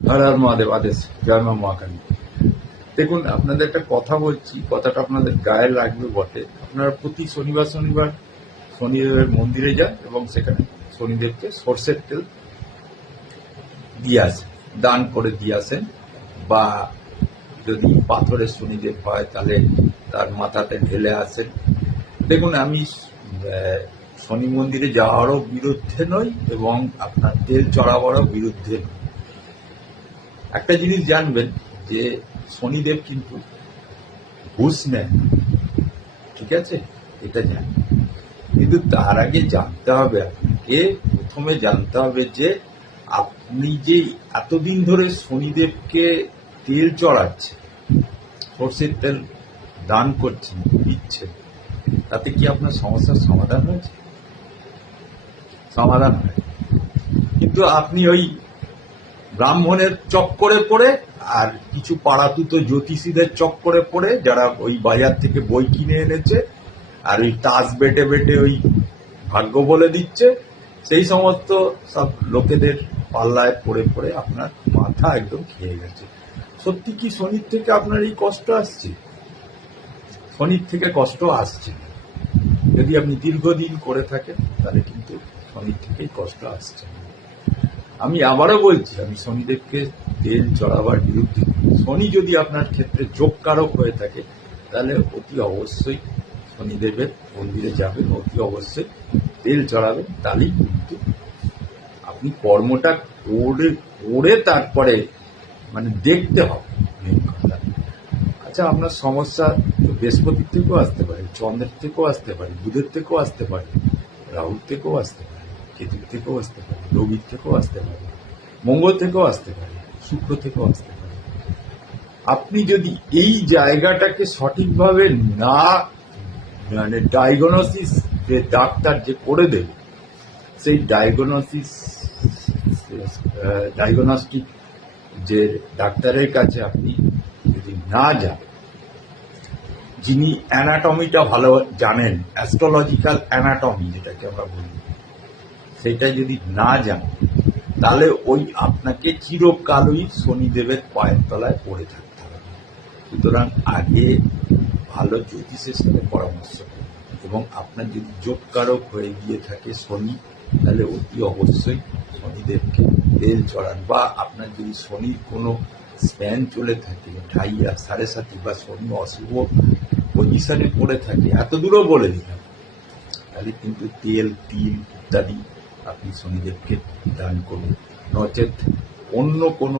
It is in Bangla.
হর হর মহাদেব। আদেশ। জয় মা মহাকালী। দেখুন, আপনাদের একটা কথা বলছি, কথাটা আপনাদের গায়ে লাগবে বটে। আপনারা প্রতি শনিবার শনিবার শনিদেবের মন্দিরে যান এবং সেখানে শনিদেবকে সর্ষের তেল দিয়ে আসেন, দান করে দিয়ে আসেন। বা যদি পাথরের শনিদেব হয় তাহলে তার মাথাতে ঢেলে আসেন। দেখুন, আমি শনি মন্দিরে যাওয়ারও বিরুদ্ধে নই এবং আপনার তেল চড়াবারও বিরুদ্ধে নই। একটা জিনিস জানবেন যে শনিদেব কিন্তু ঘুষ নেন, ঠিক আছে? এটা জানবেন। কিন্তু তার আগে জানতে হবে, আপনাকে প্রথমে জানতে হবে যে আপনি যে এতদিন ধরে শনিদেবকে তেল চড়াচ্ছেন, সর্ষের তেল দান করছেন, দিচ্ছেন, তাতে কি আপনার সমস্যার সমাধান হয়েছে? সমাধান হয়। কিন্তু আপনি ওই ব্রাহ্মণের চক্করে পড়ে আর কিছু পাড়াতুতো জ্যোতিষীদের চক্করে পড়ে, যারা ওই বাজার থেকে বই কিনে এনেছে আর ওই তাস বেটে বেটে ওই ভাগ্য বলে দিচ্ছে, সেই সমস্ত সব লোকেদের পাল্লায় পড়ে পড়ে আপনার মাথা একদম খেয়ে গেছে। সত্যি কি শনির থেকে আপনার এই কষ্ট আসছে? শনির থেকে কষ্ট আসছে না। যদি আপনি দীর্ঘদিন করে থাকেন তাহলে কিন্তু শনির থেকেই কষ্ট আসছে না। আমি আবারও বলছি, আমি শনিদেবকে তেল চড়াবার বিরুদ্ধে। শনি যদি আপনার ক্ষেত্রে যোগকারক হয়ে থাকে তাহলে অতি অবশ্যই শনিদেবের মন্দিরে যাবেন, অতি অবশ্যই তেল চড়াবেন। তাহলেই কিন্তু আপনি কর্মটা করে তারপরে মানে দেখতে হবে মেন কথা। আচ্ছা, আপনার সমস্যা বৃহস্পতির থেকেও আসতে পারে, চন্দ্রের থেকেও আসতে পারে, বুধের থেকেও আসতে পারে, রাহুর থেকেও আসতে পারে, কেতুর থেকেও আসতে পারে, রবির থেকেও আসতে পারে, মঙ্গল থেকেও আসতে পারে, শুক্র থেকেও আসতে পারে। আপনি যদি এই জায়গাটাকে সঠিকভাবে না মানে ডায়াগনোসিস, যে ডাক্তার যে করে দেবে, সেই ডায়াগনস্টিক যে ডাক্তারের কাছে আপনি যদি না যান, যিনি অ্যানাটমিটা ভালো জানেন, অ্যাস্ট্রোলজিক্যাল অ্যানাটমি যেটাকে আমরা বলি, সেটা যদি না জানেন তাহলে ওই আপনাকে চিরকালই শনিদেবের পায়ের তলায় পড়ে থাকতে হবে। সুতরাং আগে ভালো জ্যোতিষের সাথে পরামর্শ করুন এবং আপনার যদি যোগকারক হয়ে গিয়ে থাকে শনি, তাহলে অতি অবশ্যই শনিদেবকে তেল চড়ান। বা আপনার যদি শনির কোনো স্প্যান চলে থাকে, ঢাইয়া, 7.5 বা শনি অশুভ পজিশনে পড়ে থাকে, এত দূরও বলে দিলাম, তাহলে কিন্তু তেল, তিল ইত্যাদি আপনি শনিদেবকে দান করুন। নচেত অন্য কোনো